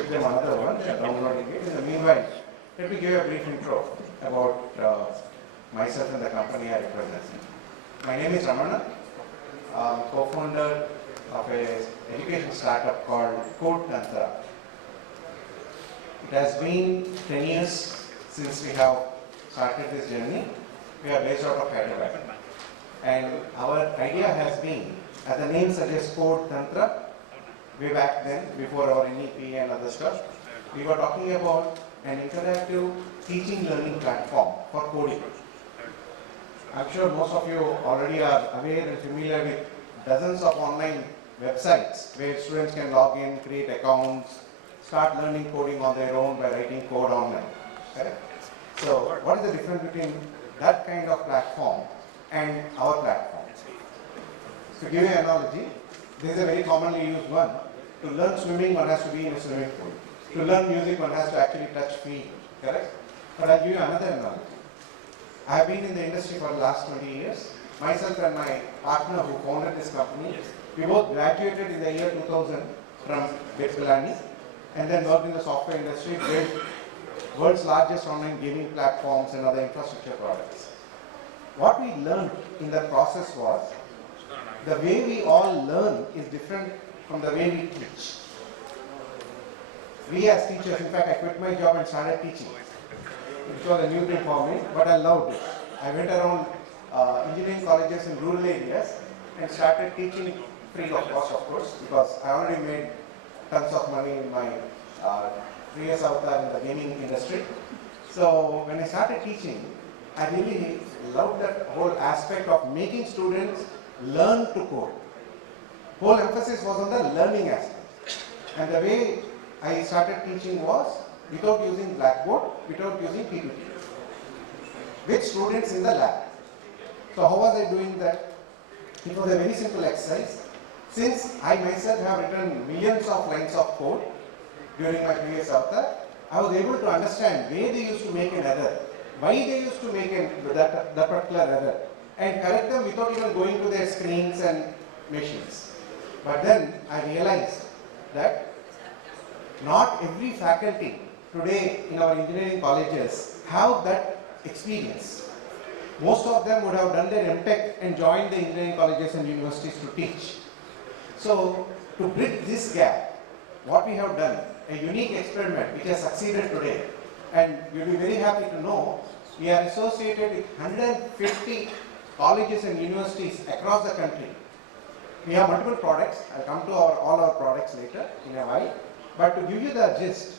ship them another one, they are downloading it. In the meanwhile, let me give a brief intro about myself and the company I represent. My name is Ramana. I'm co-founder of an education startup called Codetantra. It has been 10 years since we have started this journey. We are based out of Hyderabad. And our idea has been, as the name suggests, Codetantra. Way back then, before our NEP and other stuff, we were talking about an interactive teaching learning platform for coding. I'm sure most of you already are aware and familiar with dozens of online websites where students can log in, create accounts, start learning coding on their own by writing code online. Correct? So what is the difference between that kind of platform and our platform? To give you an analogy, this is a very commonly used one. To learn swimming, one has to be in a swimming pool. To learn music, one has to actually touch feet. Correct? But I'll give you another analogy. I have been in the industry for the last 20 years. Myself and my partner who founded this company, we both graduated in the year 2000 from Pilani and then worked in the software industry, built world's largest online gaming platforms and other infrastructure products. What we learned in that process was the way we all learn is different from the way we teach. We as teachers, in fact, I quit my job and started teaching. It was a new thing for me, but I loved it. I went around engineering colleges in rural areas and started teaching free of cost, of course, because I already made tons of money in my previous avatar in the gaming industry. So when I started teaching, I really loved that whole aspect of making students learn to code. Whole emphasis was on the learning aspect. And the way I started teaching was without using Blackboard, without using PPT, with students in the lab. So how was I doing that? It was a very simple exercise. Since I myself have written millions of lines of code during my previous avatar, I was able to understand where they used to make an error, why they used to make that particular error, and correct them without even going to their screens and machines. But then I realized that not every faculty today in our engineering colleges have that experience. Most of them would have done their MTech and joined the engineering colleges and universities to teach. So to bridge this gap, what we have done, a unique experiment which has succeeded today, and you'll be very happy to know, we are associated with 150 colleges and universities across the country. We have multiple products. I'll come to all our products later in a while. But to give you the gist,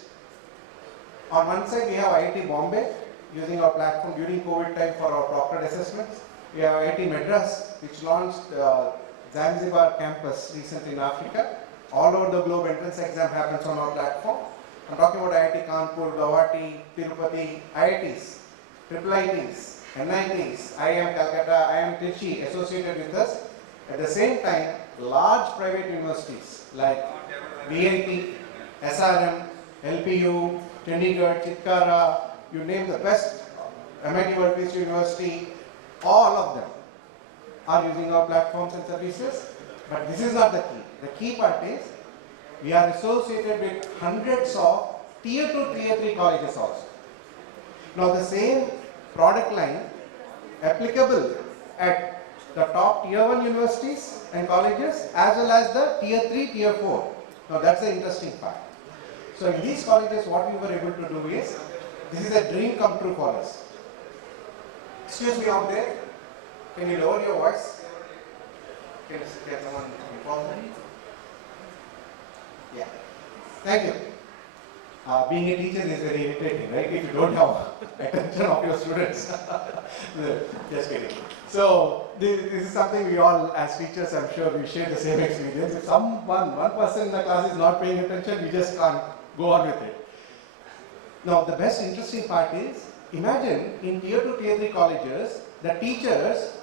on one side we have IIT Bombay using our platform during COVID time for our proctored assessments. We have IIT Madras, which launched Zanzibar campus recently in Africa. All over the globe, entrance exam happens on our platform. I'm talking about IIT Kanpur, Guwahati, Tirupati, IITs, triple IITs, NITs, IIM Calcutta, IIM Trichy associated with us. At the same time, large private universities like VIT, SRM, LPU, Chandigarh, Chitkara, you name the best, MIT World Peace University, all of them are using our platforms and services. But this is not the key. The key part is we are associated with hundreds of tier 2, tier 3 colleges also. Now the same product line applicable at the top tier 1 universities and colleges as well as the tier 3, tier 4. Now that's the interesting part. So in these colleges what we were able to do is, this is a dream come true for us. Excuse me out there, can you lower your voice? Can someone inform me? Yeah, thank you. Being a teacher is very irritating, right? If you don't have attention of your students. Just kidding. So this is something we all, as teachers, I'm sure we share the same experience. If one person in the class is not paying attention, we just can't go on with it. Now the best interesting part is, imagine in tier 2, tier 3 colleges, the teachers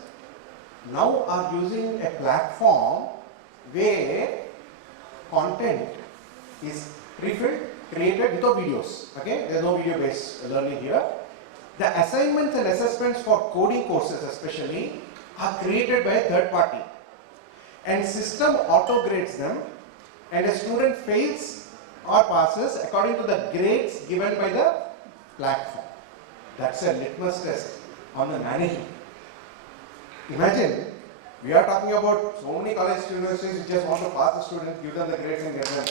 now are using a platform where content is pre-filled, created without videos. Okay, there's no video based learning here. The assignments and assessments for coding courses especially are created by a third party, and system auto grades them, and a student fails or passes according to the grades given by the platform. That's a litmus test on the management. Imagine, we are talking about so many college universities who just want to pass the students, give them the grades and get them.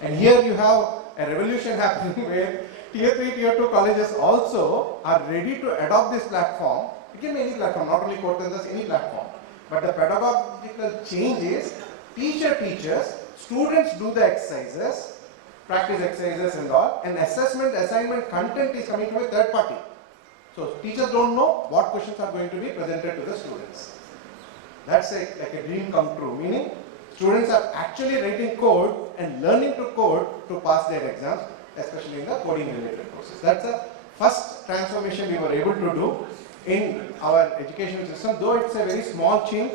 And here you have a revolution happening where tier 3, tier 2 colleges also are ready to adopt this platform. It can be any platform, not only Codetantra, any platform. But the pedagogical change is teacher teaches, students do the exercises, practice exercises and all, and assessment, assignment, content is coming from a third party. So teachers don't know what questions are going to be presented to the students. That's like a dream come true, meaning students are actually writing code and learning to code to pass their exams, especially in the coding related courses. That's the first transformation we were able to do in our education system. Though it's a very small change,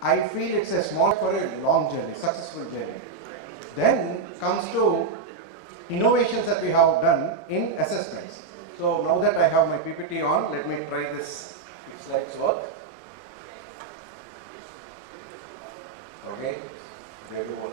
I feel it's a small for a long journey, successful journey. Then comes to innovations that we have done in assessments. So now that I have my PPT on, let me try this slides work. Okay, very good.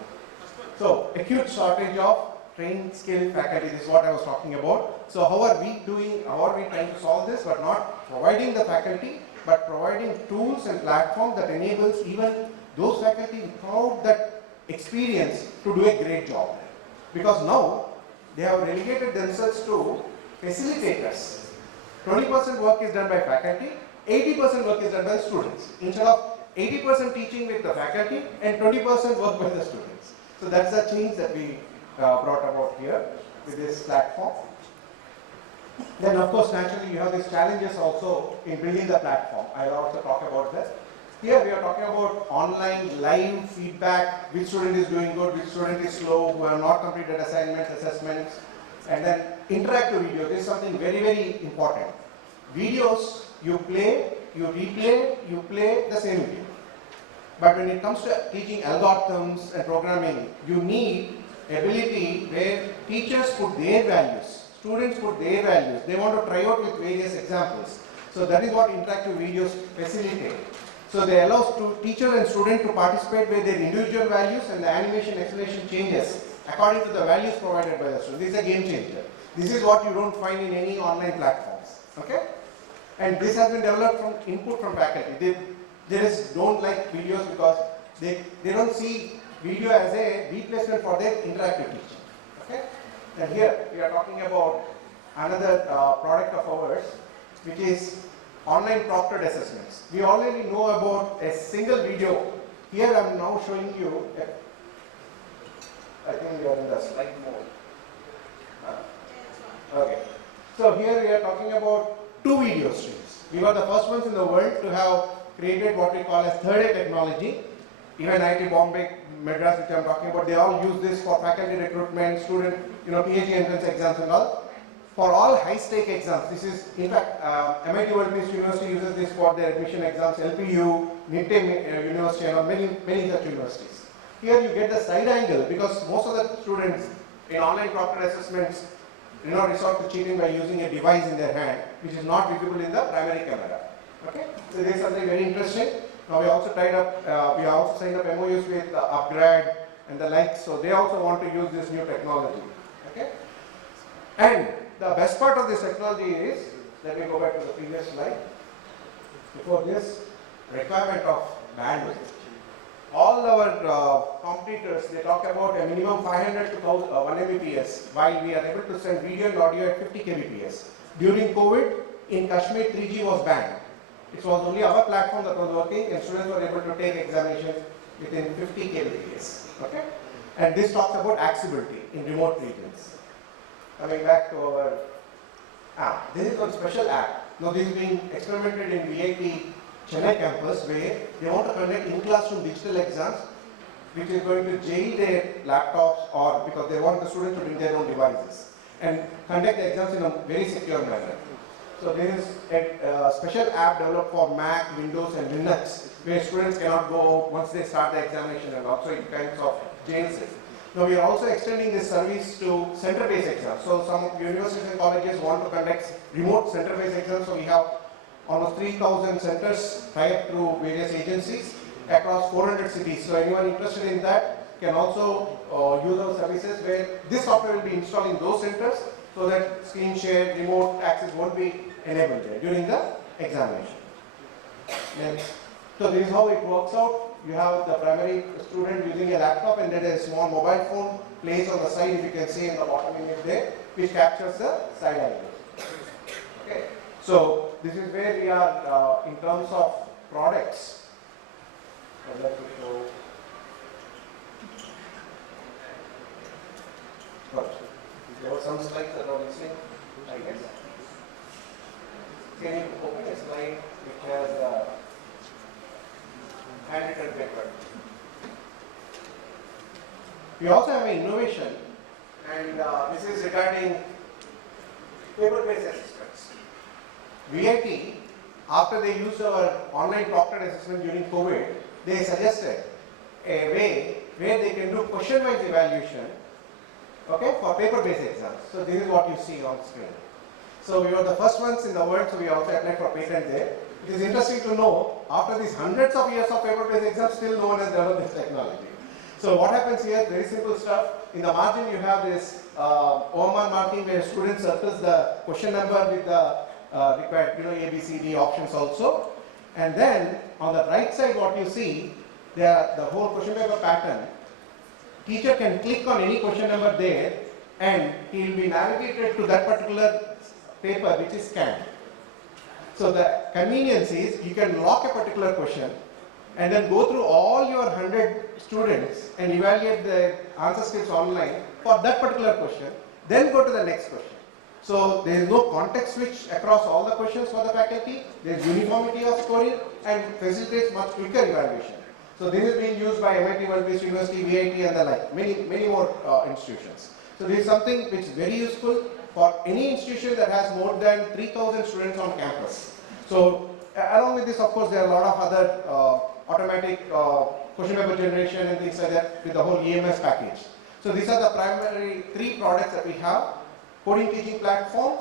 So acute shortage of trained skilled faculty, this is what I was talking about. So how are we doing, how are we trying to solve this, but not providing the faculty, but providing tools and platforms that enables even those faculty without that experience to do a great job. Because now they have relegated themselves to facilitators. 20% work is done by faculty, 80% work is done by the students. Instead of 80% teaching with the faculty and 20% work by the students. So that's the change that we brought about here with this platform. Then of course naturally you have these challenges also in building the platform. I'll also talk about that. Here we are talking about online live feedback, which student is doing good, which student is slow, who have not completed assignments, assessments, and then interactive video. This is something very, very important. Videos, you play, you replay, you play the same video. But when it comes to teaching algorithms and programming, you need ability where teachers put their values, students put their values. They want to try out with various examples. So that is what interactive videos facilitate. So they allow teacher and student to participate with their individual values, and the animation explanation changes according to the values provided by the student. This is a game changer. This is what you don't find in any online platforms. Okay? And this has been developed from input from faculty. They just don't like videos because they don't see video as a replacement for their interactive teaching. Okay? And here we are talking about another product of ours, which is online proctored assessments. We already know about a single video. Here I am now showing you, I think we are in the slide mode. Okay. So here we are talking about two video streams. We were the first ones in the world to have created what we call as third eye technology. Even IIT Bombay, Madras, which I am talking about, they all use this for faculty recruitment, student, PhD entrance exams and all. For all high-stake exams, this is, in fact, MIT World Peace University uses this for their admission exams, LPU, NxtWave University, and many such universities. Here you get the side angle because most of the students in online proctored assessments resort to cheating by using a device in their hand, which is not visible in the primary camera. Okay, so this is something very interesting. Now we also tied up, we also signed up MOUs with Upgrade and the like, so they also want to use this new technology. Okay, and the best part of this technology is, let me go back to the previous slide. Before this, requirement of bandwidth. All our competitors, they talk about a minimum 500 to 1 Mbps, while we are able to send video and audio at 50 kbps. During COVID, in Kashmir, 3G was banned. It was only our platform that was working, and students were able to take examinations within 50 kbps. Okay? And this talks about accessibility in remote regions. Coming back to our app. This is one special app. Now this is being experimented in VIT Chennai campus, where they want to conduct in-classroom digital exams, which is going to jail their laptops, or because they want the students to bring their own devices and conduct the exams in a very secure manner. So there is a special app developed for Mac, Windows and Linux, where students cannot go once they start the examination, and also it kinds of jails it. Now we are also extending this service to center-based exams. So some universities and colleges want to conduct remote center-based exams. So we have almost 3,000 centers tied up through various agencies across 400 cities. So anyone interested in that can also use our services where this software will be installed in those centers so that screen share, remote access won't be enabled there during the examination. Next. So this is how it works out. You have the primary student using a laptop and then a small mobile phone placed on the side, if you can see in the bottom image there, which captures the side angle. Okay. So this is where we are in terms of products. I'd like to show. There were some slides that are missing, I guess. Can you open a slide which has handwritten paper? We also have an innovation, and this is regarding paper-based assessments. VIT, after they used our online proctored assessment during COVID, they suggested a way where they can do question-wise evaluation, okay, for paper-based exams. So this is what you see on screen. So we were the first ones in the world, so we also applied for patent there. It is interesting to know, after these hundreds of years of paper-based exams, still no one has developed this technology. So what happens here, very simple stuff. In the margin you have this OMR marking where student circles the question number with the required A, B, C, D options also. And then on the right side what you see, the whole question paper pattern. Teacher can click on any question number there and he will be navigated to that particular paper which is scanned. So the convenience is you can lock a particular question and then go through all your 100 students and evaluate the answer scripts online for that particular question, then go to the next question. So there is no context switch across all the questions for the faculty, there is uniformity of scoring and facilitates much quicker evaluation. So this is being used by MIT World Peace University, VIT and the like, many more institutions. So this is something which is very useful for any institution that has more than 3,000 students on campus. So along with this, of course, there are a lot of other automatic question paper generation and things like that with the whole EMS package. So these are the primary 3 products that we have: coding teaching platform,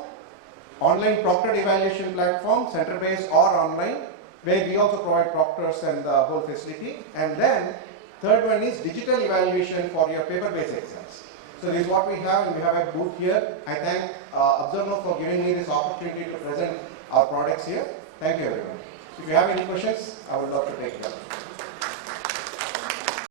online proctored evaluation platform, center-based or online, where we also provide proctors and the whole facility. And then third one is digital evaluation for your paper-based exams. So this is what we have, and we have a booth here. I thank Observer for giving me this opportunity to present our products here. Thank you everyone. If you have any questions, I would love to take them.